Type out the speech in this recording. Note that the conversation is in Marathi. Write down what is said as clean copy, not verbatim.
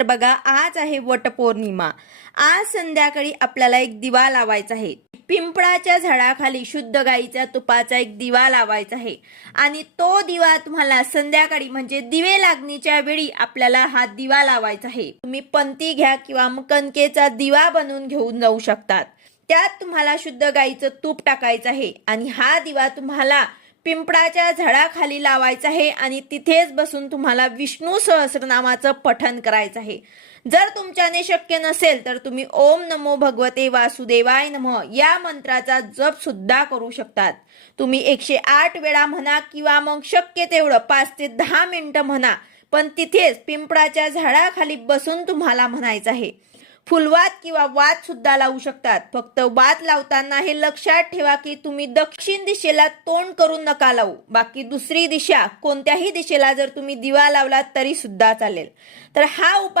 तर बघा, आज आहे वटपौर्णिमा. आज संध्याकाळी आपल्याला एक दिवा लावायचा आहे. पिंपळाच्या झाडाखाली शुद्ध गाईच्या तुपाचा एक दिवा लावायचा आहे आणि तो दिवा तुम्हाला संध्याकाळी म्हणजे दिवे लागणीच्या वेळी आपल्याला हा दिवा लावायचा आहे. तुम्ही पंती घ्या किंवा मग कणकेचा दिवा बनवून घेऊन जाऊ शकतात. त्यात तुम्हाला शुद्ध गाईचं तूप टाकायचं आहे आणि हा दिवा तुम्हाला पिंपळाच्या झाडाखाली लावायचा आहे आणि तिथेच बसून तुम्हाला विष्णू सहस्रनामाचं पठण करायचं आहे. जर तुमच्याने शक्य नसेल तर तुम्ही ओम नमो भगवते वासुदेवाय नमः या मंत्राचा जप सुद्धा करू शकतात. तुम्ही 108 वेळा म्हणा किंवा मग शक्य तेवढं 5 ते 10 मिनिटं म्हणा, पण तिथेच पिंपळाच्या झाडाखाली बसून तुम्हाला म्हणायचं आहे. फुलवात किंवा वात सुद्धा लावू शकतात. फक्त वात लावताना हे लक्षात ठेवा की तुम्ही दक्षिण दिशेला तोंड करून नका लावू. बाकी दुसरी दिशा कोणत्याही दिशेला जर तुम्ही दिवा लावलात तरी सुद्धा चालेल. तर हा उपाय